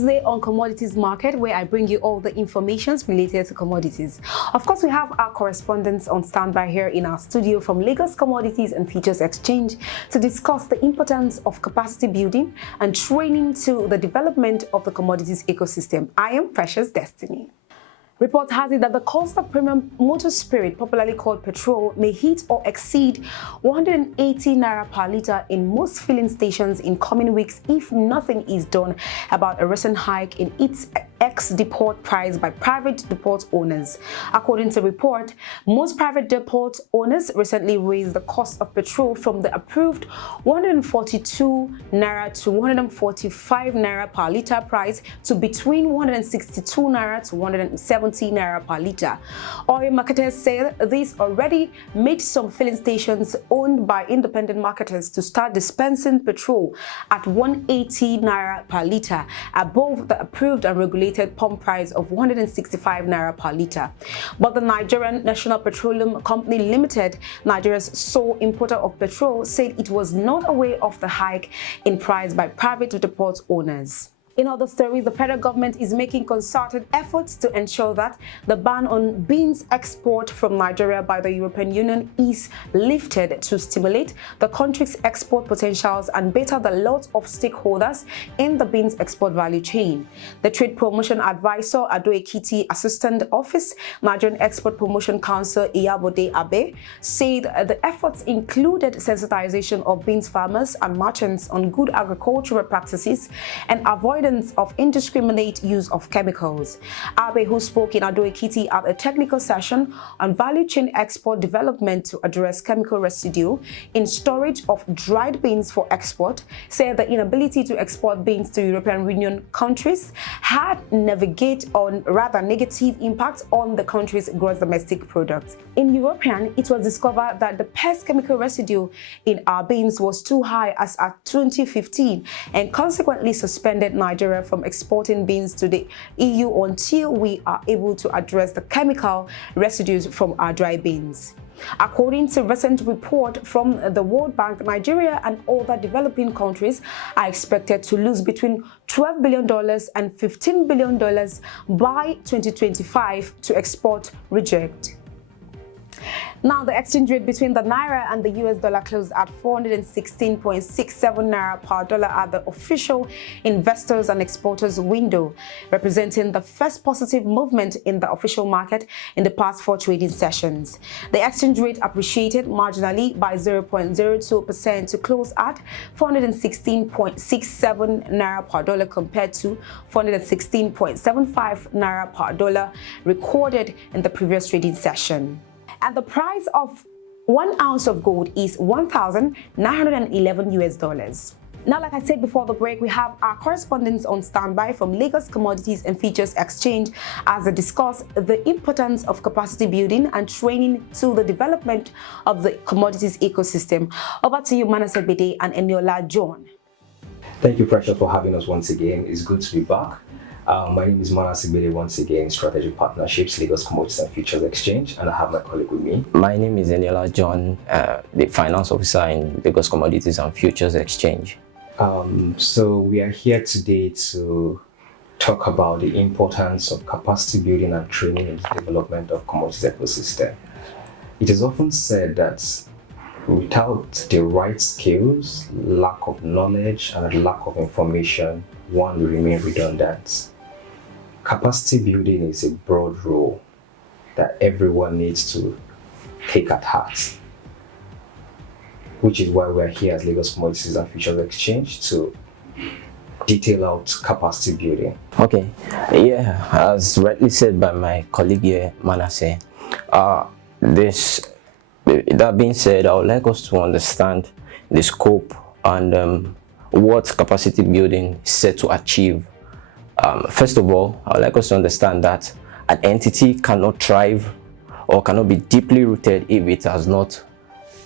today on Commodities Market, where I bring you all the information related to commodities. Of course, we have our correspondents on standby here in our studio from Lagos Commodities and Futures Exchange to discuss the importance of capacity building and training to the development of the commodities ecosystem. I am Precious Destiny. Report has it that the cost of premium motor spirit, popularly called petrol, may hit or exceed 180 naira per litre in most filling stations in coming weeks if nothing is done about a recent hike in its ex-depot price by private depot owners. According to the report, most private depot owners recently raised the cost of petrol from the approved 142 naira to 145 naira per litre price to between 162 naira to 170 naira per litre. Oil marketers say this already made some filling stations owned by independent marketers to start dispensing petrol at 180 naira per litre, above the approved and regulated pump price of 165 naira per litre. But the Nigerian National Petroleum Company Limited, Nigeria's sole importer of petrol, said it was not aware of the hike in price by private depot owners. In other stories, the federal government is making concerted efforts to ensure that the ban on beans export from Nigeria by the European Union is lifted to stimulate the country's export potentials and better the lot of stakeholders in the beans export value chain. The Trade Promotion Advisor, Ado-Ekiti Assistant Office, Nigerian Export Promotion Council, Iyabode Abe, said the efforts included sensitization of beans farmers and merchants on good agricultural practices and avoidance of indiscriminate use of chemicals. Abe, who spoke in Ado-Ekiti at a technical session on value chain export development to address chemical residue in storage of dried beans for export, said the inability to export beans to European Union countries had negative impact on the country's gross domestic product. In European, it was discovered that the pest chemical residue in our beans was too high as at 2015 and consequently suspended Nigeria from exporting beans to the EU until we are able to address the chemical residues from our dry beans. According to a recent report from the World Bank, Nigeria and other developing countries are expected to lose between $12 billion and $15 billion by 2025 to export reject. Now, the exchange rate between the Naira and the US dollar closed at 416.67 Naira per dollar at the official investors and exporters window, representing the first positive movement in the official market in the past 4 trading sessions. The exchange rate appreciated marginally by 0.02% to close at 416.67 Naira per dollar compared to 416.75 Naira per dollar recorded in the previous trading session. And the price of 1 ounce of gold is $1,911 US. Now, like I said before the break, we have our correspondents on standby from Lagos Commodities and Futures Exchange as they discuss the importance of capacity building and training to the development of the commodities ecosystem. Over to you, MANASSEH GBEDE and ENIOLA John. Thank you, Precious, for having us once again. It's good to be back. My name is MANASSEH GBEDE once again, Strategic Partnerships, Lagos Commodities and Futures Exchange, and I have my colleague with me. My name is ENIOLA John, the Finance Officer in Lagos Commodities and Futures Exchange. So we are here today to talk about the importance of capacity building and training in the development of commodities ecosystem. It is often said that without the right skills, lack of knowledge, and lack of information, one will remain redundant. Capacity building is a broad role that everyone needs to take at heart, which is why we're here at Lagos Commodities and Futures Exchange to detail out capacity building. Okay, yeah, as rightly said by my colleague here, Manasseh, that being said, I would like us to understand the scope and what capacity building is set to achieve. First of all, I would like us to understand that an entity cannot thrive or cannot be deeply rooted if it has not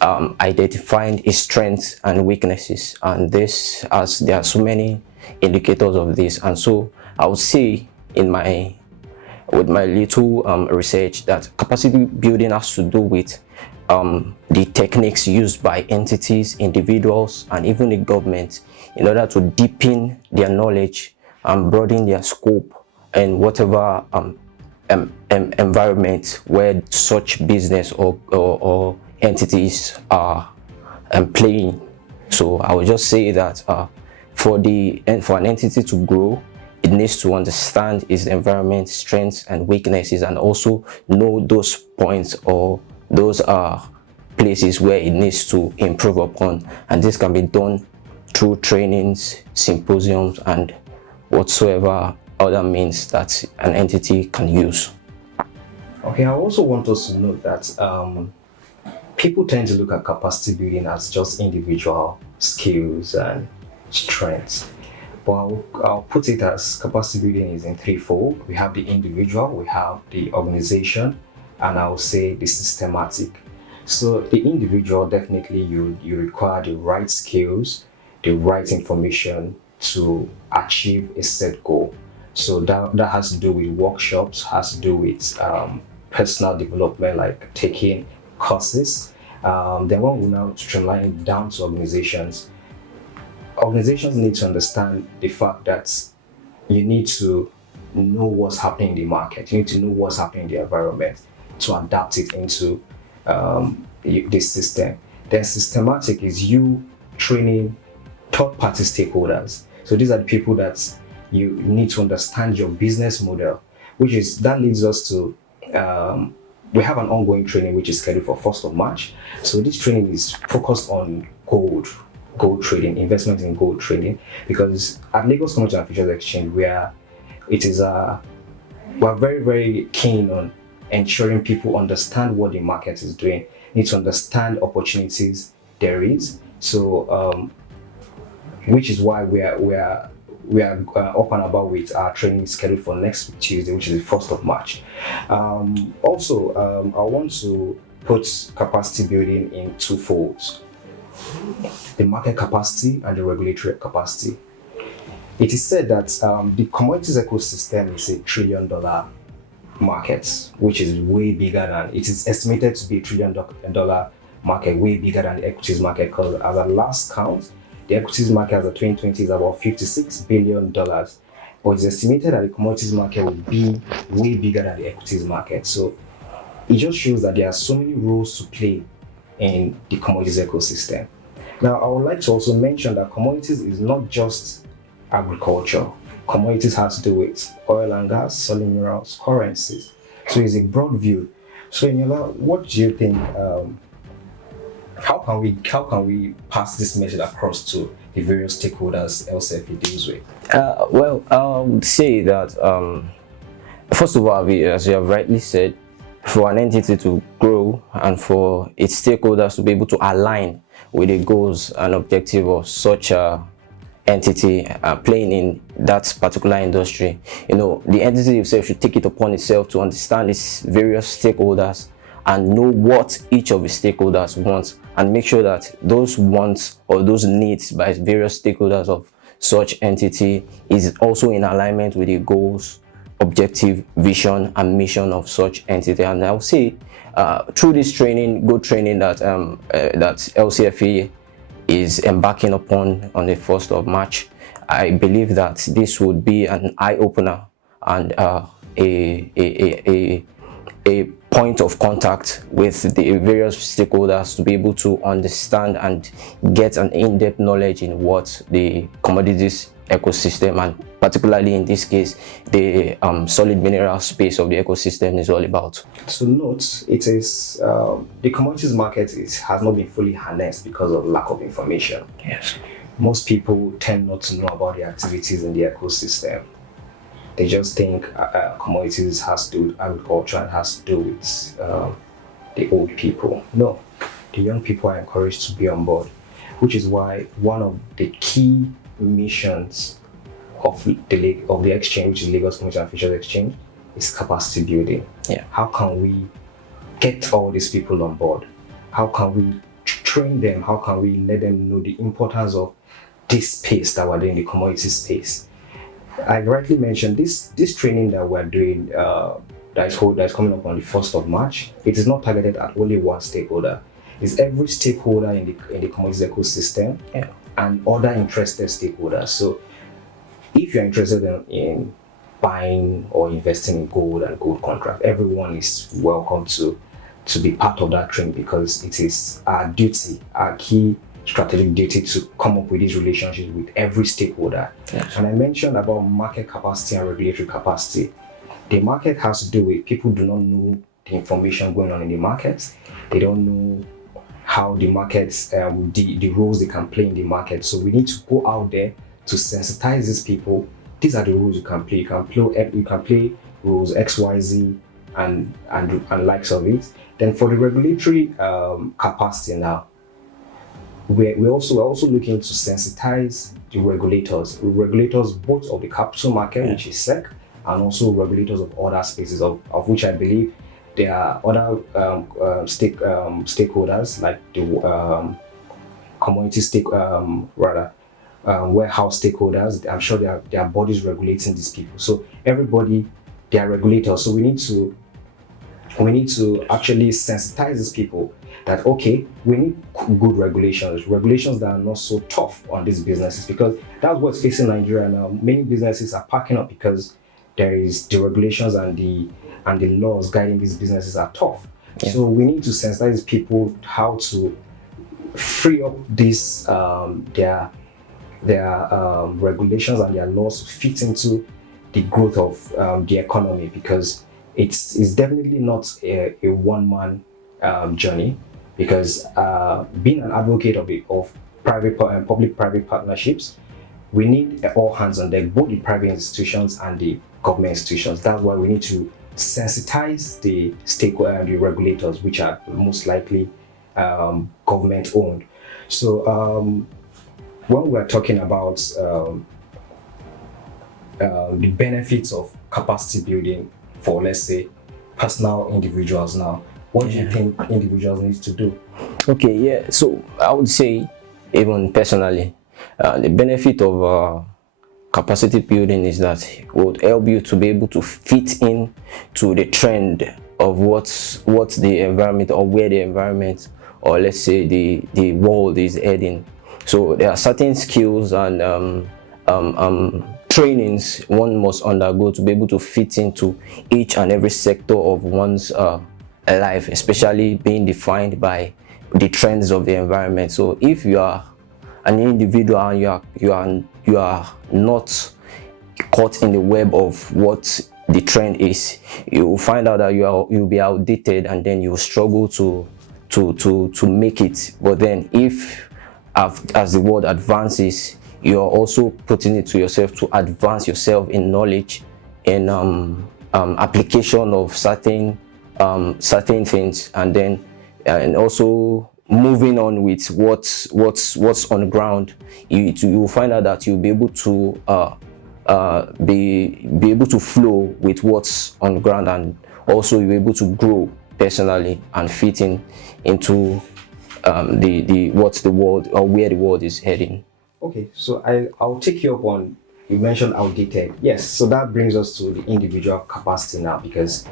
identified its strengths and weaknesses, and this, as there are so many indicators of this. And so I would say with my little research that capacity building has to do with the techniques used by entities, individuals, and even the government in order to deepen their knowledge broaden their scope and whatever environment where such business or entities are playing. So I would just say that for an entity to grow, it needs to understand its environment, strengths and weaknesses, and also know those points or those places where it needs to improve upon. And this can be done through trainings, symposiums, and whatsoever other means that an entity can use. Okay, I also want us to note that people tend to look at capacity building as just individual skills and strengths. But I'll put it as capacity building is in threefold. We have the individual, we have the organization, and I'll say the systematic. So the individual, definitely you require the right skills, the right information to achieve a set goal. So that has to do with workshops, has to do with personal development, like taking courses. Then when we now streamline it down to organizations need to understand the fact that you need to know what's happening in the market. You need to know what's happening in the environment to adapt it into the system. Then systematic is you training third-party stakeholders. So these are the people that you need to understand your business model, that leads us to we have an ongoing training which is scheduled for 1st of March. So this training is focused on gold trading, investment in gold trading, because at Lagos Commodities and Futures Exchange, we're very, very keen on ensuring people understand what the market is doing, need to understand opportunities there is. So which is why we are up and about with our training scheduled for next week, Tuesday, which is the 1st of March. I want to put capacity building in two folds: the market capacity and the regulatory capacity. It is said that the commodities ecosystem is $1 trillion market, which is way bigger than, it is estimated to be $1 trillion market, way bigger than the equities market, because as a last count, the equities market as of 2020 is about $56 billion. But it's estimated that the commodities market will be way bigger than the equities market. So it just shows that there are so many roles to play in the commodities ecosystem. Now, I would like to also mention that commodities is not just agriculture. Commodities has to do with oil and gas, solid minerals, currencies. So it's a broad view. So ENIOLA, what do you think? How can we pass this message across to the various stakeholders LCFE deals with? Well, I would say that first of all, as you have rightly said, for an entity to grow and for its stakeholders to be able to align with the goals and objective of such a entity playing in that particular industry, the entity itself should take it upon itself to understand its various stakeholders and know what each of the stakeholders wants, and make sure that those wants or those needs by various stakeholders of such entity is also in alignment with the goals, objective, vision and mission of such entity. And I'll say through this training, good training that that LCFE is embarking upon on the 1st of March, I believe that this would be an eye-opener and a point of contact with the various stakeholders to be able to understand and get an in-depth knowledge in what the commodities ecosystem, and particularly in this case the solid mineral space of the ecosystem, is all about. To note, it is the commodities market has not been fully harnessed because of lack of information. Yes. Most people tend not to know about the activities in the ecosystem. They just think commodities has to do with agriculture and has to do with the old people. No, the young people are encouraged to be on board, which is why one of the key missions of the exchange, which is Lagos Commodities and Futures Exchange, is capacity building. Yeah. How can we get all these people on board? How can we train them? How can we let them know the importance of this space that we're doing, the commodity space? I rightly mentioned this training that we're doing that is coming up on the 1st of March. It is not targeted at only one stakeholder. It's every stakeholder in the commodities ecosystem, yeah, and other interested stakeholders. So if you're interested in buying or investing in gold and gold contract, everyone is welcome to be part of that trend, because it is our duty, our key strategic duty, to come up with these relationships with every stakeholder. Yes. And I mentioned about market capacity and regulatory capacity. The market has to do with people do not know the information going on in the markets. They don't know how the markets, the roles they can play in the market. So we need to go out there to sensitize these people. These are the rules you can play. You can play rules X, Y, Z, and likes of it. Then for the regulatory capacity now, we're also looking to sensitize the regulators both of the capital market, which is SEC, and also regulators of other spaces, of which I believe there are other stakeholders, like the commodity warehouse stakeholders. I'm sure there are bodies regulating these people. So everybody, they are regulators. So we need to actually sensitize these people that, okay, we need good regulations that are not so tough on these businesses, because that's what's facing Nigeria now. Many businesses are packing up because there is the regulations and the laws guiding these businesses are tough. Yeah. So we need to sensitize people how to free up these their regulations and their laws to fit into the growth of the economy, because it's definitely not a one-man journey, because being an advocate of public-private partnerships, we need all hands on deck, both the private institutions and the government institutions. That's why we need to sensitize the regulators, which are most likely government-owned. So when we're talking about the benefits of capacity building for, let's say, personal individuals now, what do you think individuals need to do? Okay, yeah. So I would say, even personally, the benefit of capacity building is that it would help you to be able to fit in to the trend of what's the environment, or where the environment, or let's say the world is heading. So there are certain skills and trainings one must undergo to be able to fit into each and every sector of one's life, especially being defined by the trends of the environment. So if you are an individual and you are not caught in the web of what the trend is, you will find out that you'll be outdated, and then you'll struggle to make it. But then if as the world advances, you're also putting it to yourself to advance yourself in knowledge, in application of certain things, and then and also moving on with what's on the ground. You will find out that you'll be able to be able to flow with what's on the ground, and also you're able to grow personally and fit into what's the world, or where the world is heading. Okay, so I'll take you up on, you mentioned outdated. Yes, so that brings us to the individual capacity now, because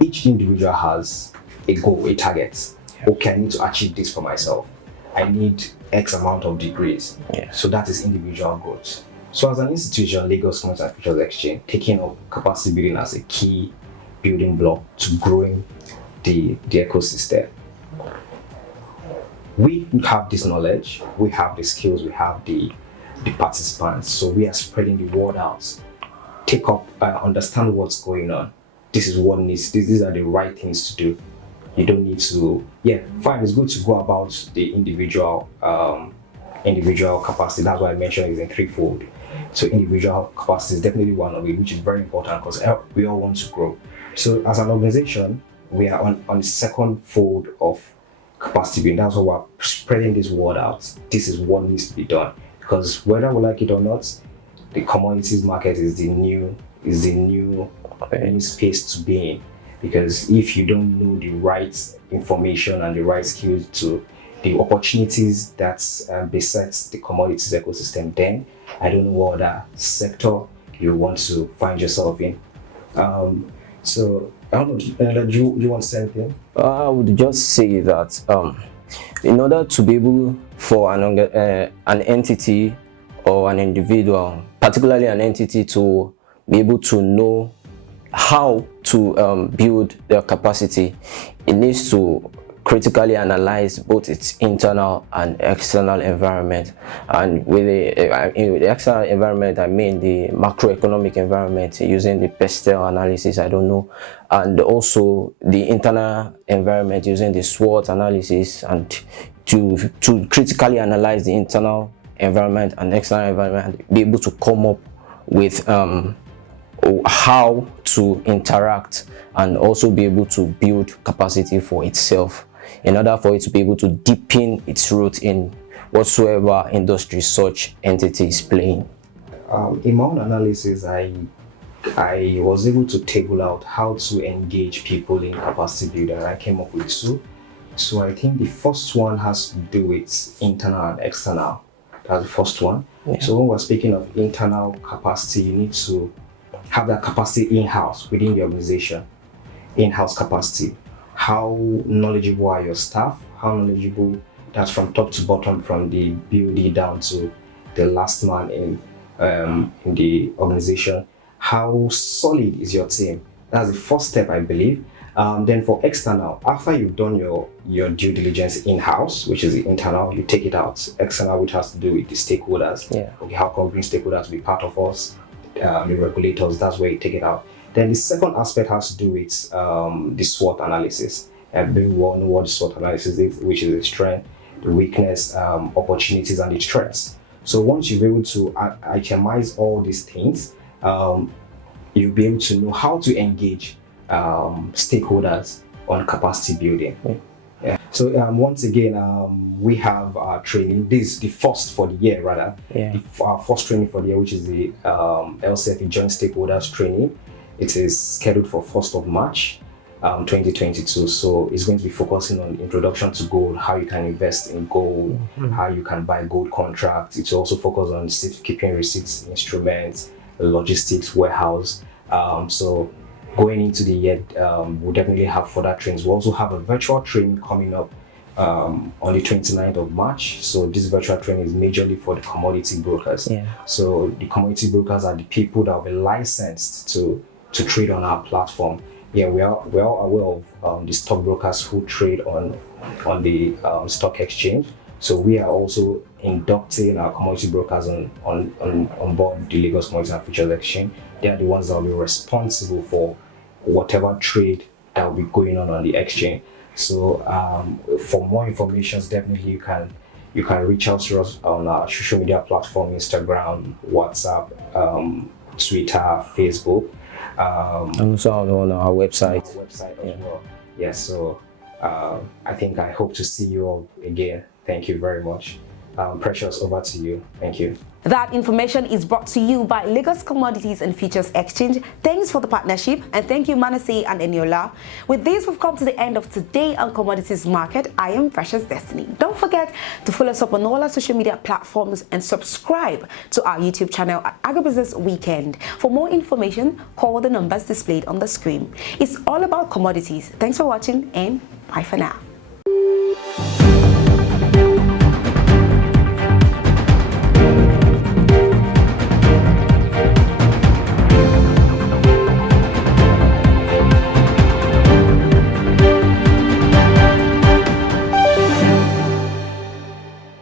each individual has a goal, a target. Okay, I need to achieve this for myself. I need X amount of degrees. Yeah. So that is individual growth. So as an institution, Lagos Commodities and Futures Exchange, taking up capacity building as a key building block to growing the ecosystem. We have this knowledge, we have the skills, we have the participants. So we are spreading the word out. Take up, understand what's going on. This is what needs. These are the right things to do. You don't need to. Yeah, fine. It's good to go about the individual capacity. That's why I mentioned it's in threefold. So individual capacity is definitely one of it, which is very important, because we all want to grow. So as an organization, we are on the second fold of capacity building. That's why we're spreading this word out. This is what needs to be done, because whether we like it or not, the commodities market is the new space to be in. Because if you don't know the right information and the right skills to the opportunities that besets the commodities ecosystem, then I don't know what other sector you want to find yourself in. So I don't know, do you want to say anything? I would just say that in order to be able for an entity or an individual, particularly an entity, to be able to know how to build their capacity, it needs to critically analyze both its internal and external environment. And with the external environment, I mean the macroeconomic environment, using the Pestel analysis, I don't know, and also the internal environment using the SWOT analysis, and to critically analyze the internal environment and external environment, be able to come up with how to interact, and also be able to build capacity for itself, in order for it to be able to deepen its root in whatsoever industry such entity is playing. In my own analysis, I was able to table out how to engage people in capacity building. I came up with two. So I think the first one has to do with internal and external. That's the first one. Yeah. So when we're speaking of internal capacity, you need to have that capacity in-house within the organization. In-house capacity. How knowledgeable are your staff? How knowledgeable, that's from top to bottom, from the BOD down to the last man in the organization. How solid is your team? That's the first step, I believe. Then for external, after you've done your due diligence in-house, which is the internal, you take it out. External, which has to do with the stakeholders. Yeah. Okay, how can we bring stakeholders to be part of us? The regulators, that's where you take it out. Then the second aspect has to do with the SWOT analysis. We all know what the SWOT analysis is, which is the strength, the weakness, opportunities, and the threats. So once you're able to itemize all these things, you'll be able to know how to engage stakeholders on capacity building. Yeah. So once again, we have our training. This is the first for the year, rather. Yeah. Our first training for the year, which is the LCFE Joint Stakeholders Training. It is scheduled for 1st of March, 2022. So it's going to be focusing on introduction to gold, how you can invest in gold, how you can buy gold contracts. It's also focused on safekeeping receipts, instruments, logistics, warehouse. So going into the year, we'll definitely have further trainings. We'll also have a virtual training coming up on the 29th of March. So this virtual training is majorly for the commodity brokers. Yeah. So the commodity brokers are the people that will be licensed to trade on our platform. Yeah, we are aware of the stockbrokers who trade on the stock exchange. So we are also inducting our commodity brokers on board the Lagos Commodities and Futures Exchange. They are the ones that will be responsible for whatever trade that will be going on the exchange. So for more information, definitely you can reach out to us on our social media platform: Instagram, WhatsApp, Twitter, Facebook. And also on our website. As well. Yeah, so I hope to see you all again. Thank you very much. Precious, over to you. Thank you. That information is brought to you by Lagos Commodities and Futures Exchange. Thanks for the partnership, and thank you, MANASSEH and ENIOLA. With this, we've come to the end of Today on Commodities Market. I am Precious Destiny. Don't forget to follow us up on all our social media platforms and subscribe to our YouTube channel at Agribusiness Weekend. For more information, call the numbers displayed on the screen. It's all about commodities. Thanks for watching, and bye for now.